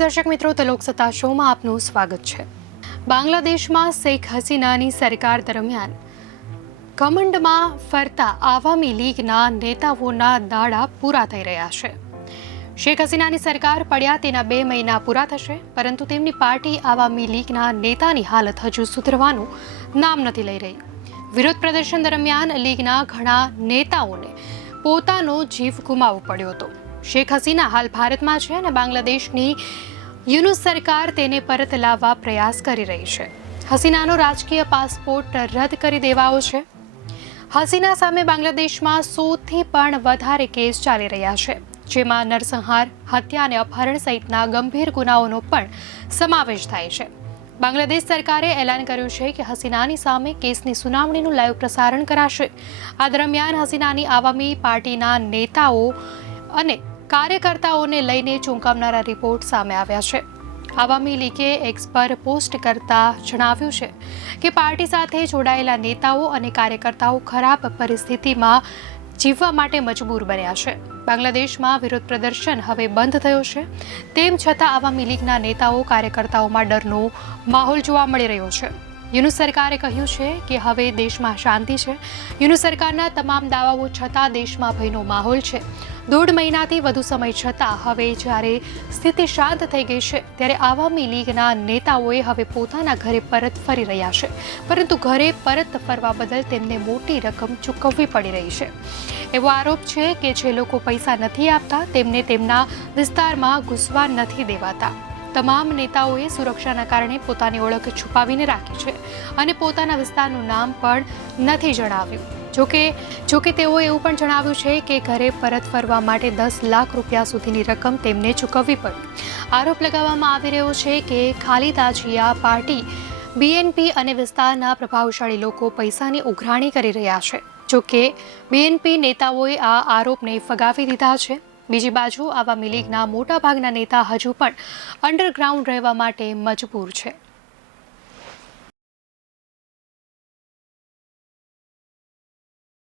નમસ્કાર દર્શક મિત્રો, તો લોકસત્તા શોમાં આપનું સ્વાગત છે। બાંગ્લાદેશમાં શેખ હસીનાની સરકાર દરમિયાન કમંડમાં ફરતા આવામી લીગના નેતાઓના દાડા પૂરા થઈ રહ્યા છે। શેખ હસીનાની સરકાર પડ્યા તેના 2 મહિના પૂરા થશે, પરંતુ તેમની પાર્ટી આવામી લીગના નેતાની હાલત હજુ સુધરવાનું નામ નથી લઈ રહી। વિરોધ પ્રદર્શન દરમિયાન લીગના ઘણા નેતાઓને પોતાનો જીવ ગુમાવવો પડ્યો હતો। શેખ હસીના હાલ ભારતમાં છે અને બાંગ્લાદેશની યુનુસ સરકાર તેને પરત લાવવા પ્રયાસ કરી રહી છે। હસીનાનો રાજકીય પાસપોર્ટ રદ કરી દેવાયો છે। હસીના સામે બાંગ્લાદેશમાં 100થી પણ વધારે કેસ ચાલી રહ્યા છે, જેમાં નરસંહાર, હત્યા અને અપહરણ સહિતના ગંભીર ગુનાઓનો પણ સમાવેશ થાય છે। બાંગ્લાદેશ સરકારે એલાન કર્યું છે કે હસીનાની સામે કેસની સુનાવણીનું લાઈવ પ્રસારણ કરાશે। આ દરમિયાન હસીનાની આવામી પાર્ટીના નેતાઓ અને કાર્યકર્તાઓને લઈને ચોંકાવનારા રિપોર્ટ સામે આવ્યા છે। આવામી લીગે એક્સ પર પોસ્ટ કરતા જણાવ્યું છે કે પાર્ટી સાથે જોડાયેલા નેતાઓ અને કાર્યકર્તાઓ ખરાબ પરિસ્થિતિમાં જીવવા માટે મજબૂર બન્યા છે। બાંગ્લાદેશમાં વિરોધ પ્રદર્શન હવે બંધ થયો છે, તેમ છતાં આવામી લીગના નેતાઓ કાર્યકર્તાઓમાં ડરનો માહોલ જોવા મળી રહ્યો છે। યુનુસ સરકારે કહ્યું છે કે હવે દેશમાં શાંતિ છે। યુનુસ સરકારના તમામ દાવાઓ છતાં દેશમાં ભયનો માહોલ છે। 1.5 મહિનાથી વધુ સમય છતાં હવે જ્યારે સ્થિતિ શાંત થઈ ગઈ છે, ત્યારે આવામી લીગના નેતાઓએ હવે પોતાના ઘરે પરત ફરી રહ્યા છે, પરંતુ ઘરે પરત ફરવા બદલ તેમને મોટી રકમ ચૂકવવી પડી રહી છે। એવો આરોપ છે કે જે લોકો પૈસા નથી આપતા તેમને તેમના વિસ્તારમાં ઘૂસવા નથી દેવાતા। તમામ નેતાઓએ સુરક્ષાના કારણે પોતાની ઓળખ છુપાવીને રાખી છે અને પોતાના વિસ્તારનું નામ પણ નથી જણાવ્યું। જોકે તેઓએ એવું પણ જણાવ્યું છે કે ઘરે પરત ફરવા માટે 10 લાખ રૂપિયા સુધીની રકમ તેમને ચૂકવવી પડી। આરોપ લગાવવામાં આવી રહ્યો છે કે ખાલિદા જિયા પાર્ટી, બીએનપી અને વિસ્તારના પ્રભાવશાળી લોકો પૈસાની ઉઘરાણી કરી રહ્યા છે। જોકે બીએનપી નેતાઓએ આ આરોપને ફગાવી દીધા છે। બીજી બાજુ આવામી લીગના મોટાભાગના નેતા હજુ પણ અંડરગ્રાઉન્ડ રહેવા માટે મજબૂર છે।